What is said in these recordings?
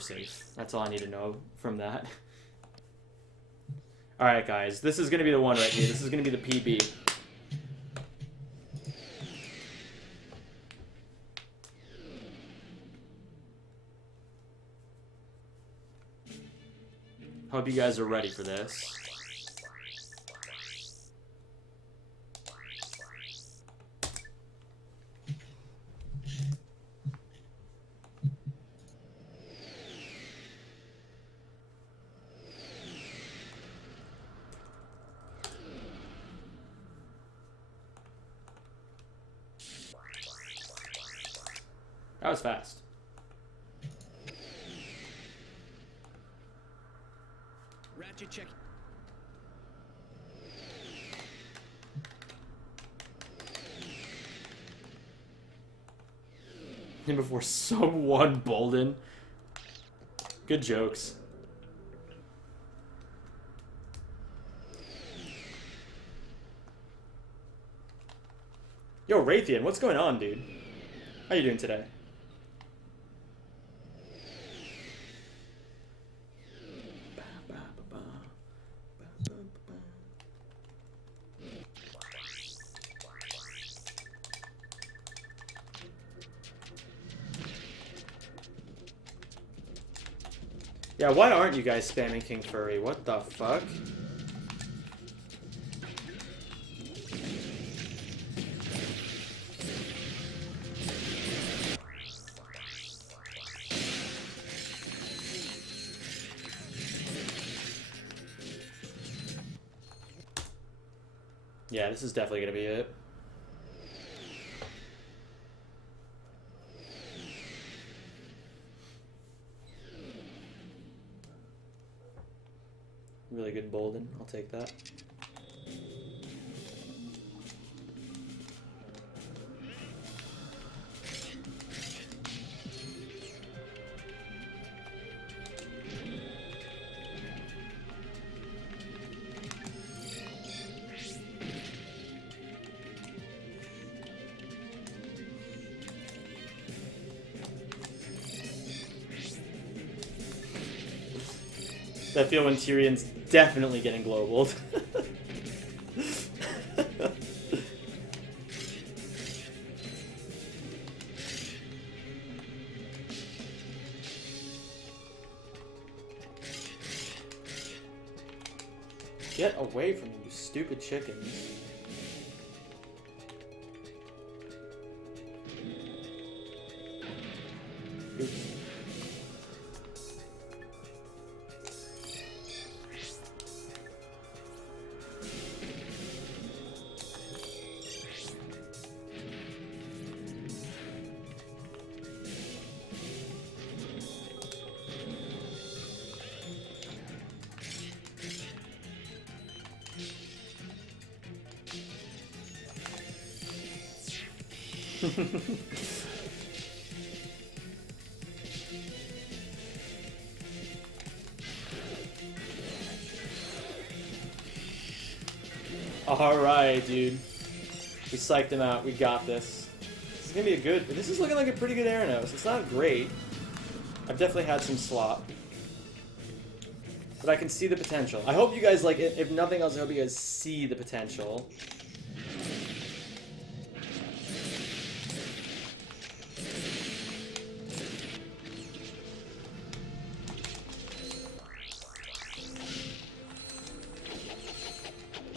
safe. That's all I need to know from that. Alright, guys. This is going to be the one right here. This is going to be the PB. Hope you guys are ready for this. That was fast. Ratchet check. And before someone Bolden. Good jokes. Yo, Raytheon, what's going on, dude? How you doing today? Yeah, why aren't you guys spamming King Furry? What the fuck? Yeah, this is definitely gonna be it. Really good Bolden. I'll take that. I feel when Tyrion's definitely getting globaled. Get away from me, you stupid chickens. Oops. Alright, dude. We psyched him out. We got this. This is gonna be a good... This is looking like a pretty good Aranos. It's not great. I've definitely had some slop. But I can see the potential. I hope you guys, like, if nothing else, I hope you guys see the potential.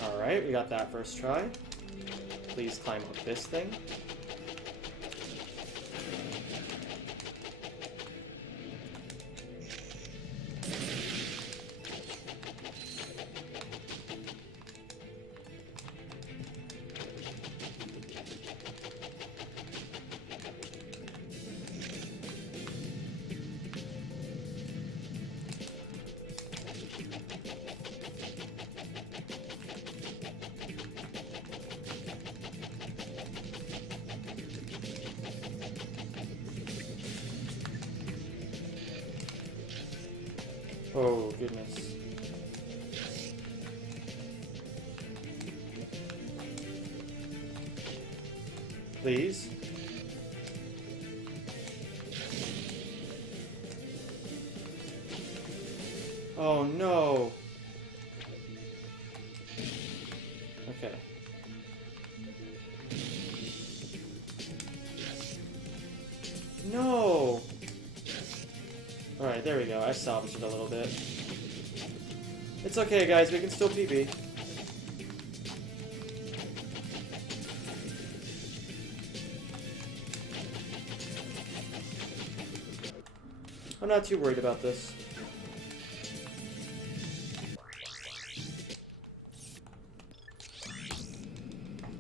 Alright, we got that first try. Please climb up this thing. Oh, goodness. Please? Oh no. Okay. No. Alright, there we go. I salvaged it a little bit. It's okay, guys. We can still PB. I'm not too worried about this.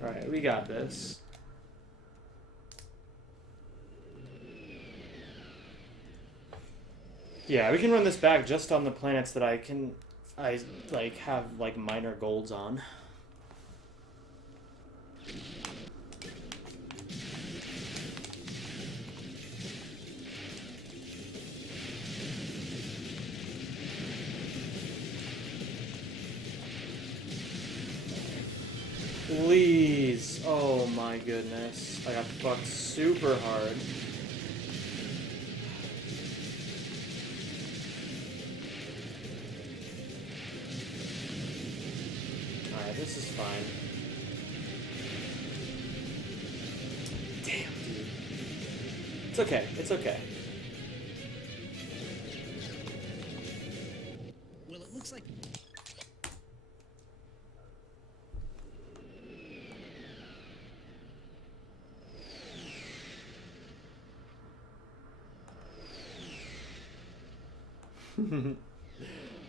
Alright, we got this. Yeah, we can run this back just on the planets that I like have like minor golds on. Please. Oh my goodness. I got fucked super hard. Alright, this is fine. Damn, dude. It's okay. It's okay. Well, it looks like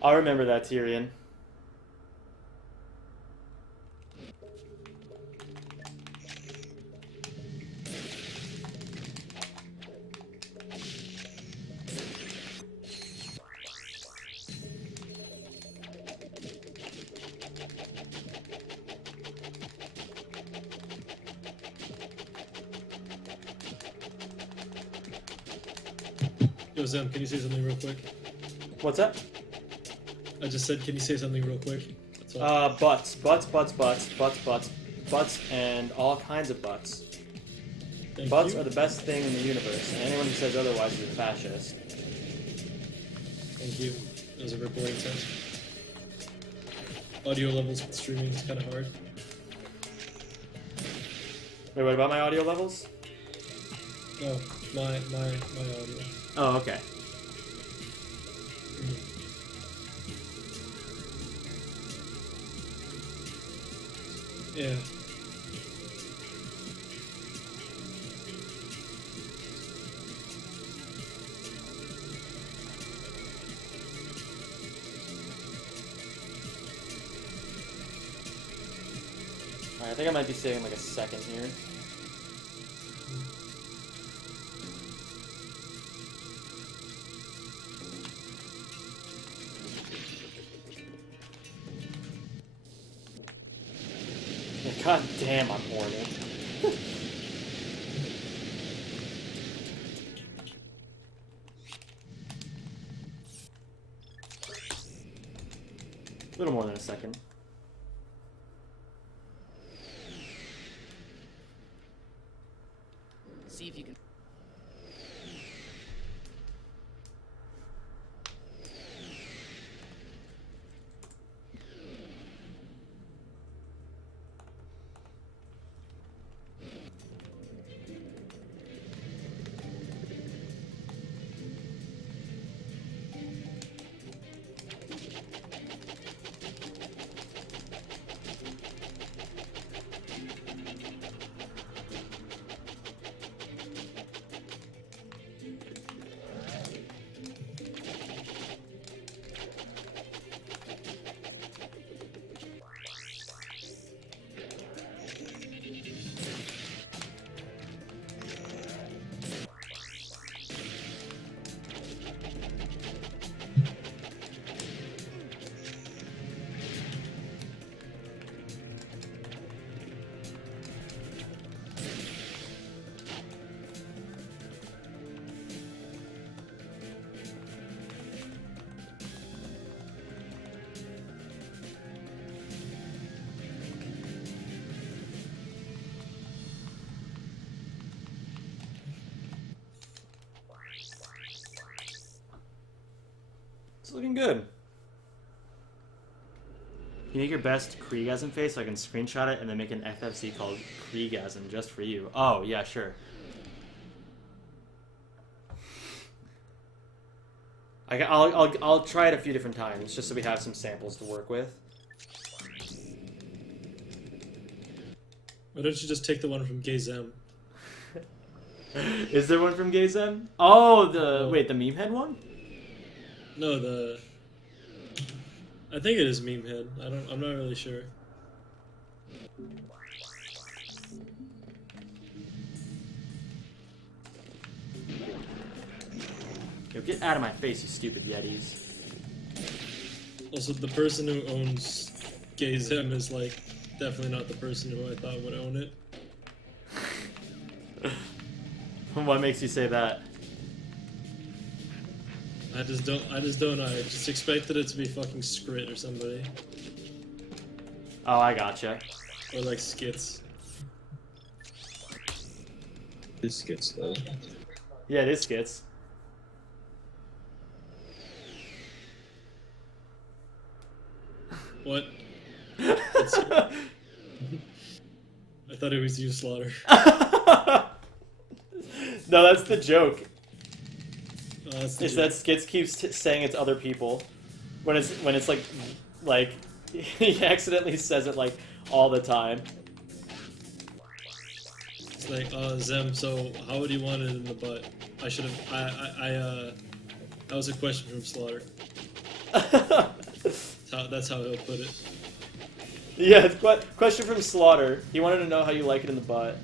I'll remember that, Tyrion. Yo, Zem, can you say something real quick? What's up? I just said, can you say something real quick? That's all. Butts, and all kinds of butts. Thank Butts you. are the best thing in the universe, and anyone who says otherwise is a fascist. Thank you. That was a recording test. Audio levels with streaming is kind of hard. Wait, what about my audio levels? No, my audio. Oh, okay. Yeah. Alright, I think I might be saving like a second here. God damn, I'm horny. A little more than a second. see if you can. It's looking good. you make your best Kriegasm face so I can screenshot it and then make an FFC called Kriegasm just for you. Oh, yeah, sure. I'll try it a few different times just so we have some samples to work with. Why don't you just take the one from Gazem? Is there one from Gazem? Oh, No. wait, the meme head one? No, I think it is Meme Head. I'm not really sure. Yo, get out of my face, you stupid Yetis. Also, the person who owns Gazem is like definitely not the person who I thought would own it. What makes you say that? I just don't know. I just expected it to be fucking Skrit or somebody. Oh, I gotcha. Or like Skits. Biscuits, though. Yeah, it is Skits. What? I thought it was you, Slaughter. No, that's the joke. That's the Is joke. that Skits keeps saying it's other people when it's like he accidentally says it like all the time. It's like, Zem, so how would you want it in the butt? I should have, that was a question from Slaughter. That's how he'll put it. Yeah, question from Slaughter. He wanted to know how you like it in the butt.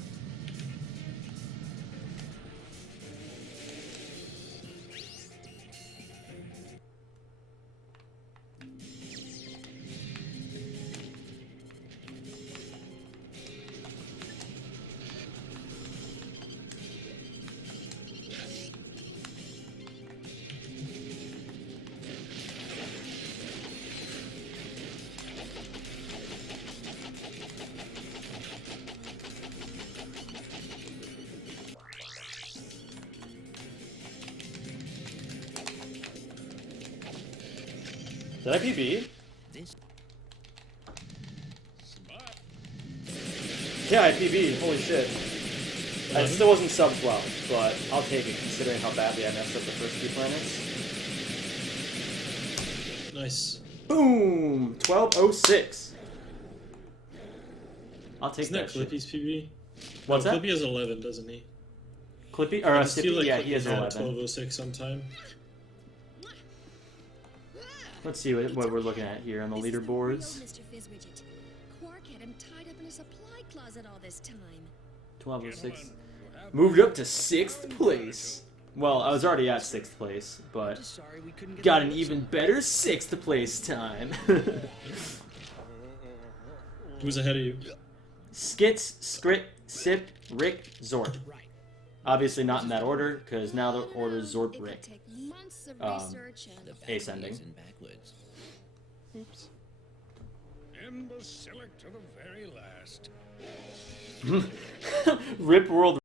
Did I PB? This Yeah, I PB. Holy shit. I still wasn't sub 12, but I'll take it considering how badly I messed up the first few planets. Nice. Boom! 1206. I'll take Isn't that that shit. Clippy's PB? What's that? Clippy has 11, doesn't he? Clippy? Or I just feel Sippy? like Yeah, Clippy he has had 11. 1206 sometime. Let's see what we're looking at here on the This is the leaderboards. real Mr. Fizzwidget. Quark had him tied up in a supply closet all this time. 1206. Moved up to 6th place. Well, I was already at 6th place, but just sorry we couldn't get got the an votes. even better 6th place time. Who's ahead of you? Skits, Skrit, Sip, Rick, Zort. Right. Obviously not in that order, because now the order's Zort, It Rick. could take months of research and The Ascending. backwards and backwards. Oops. Imbecilic to the very last. Rip World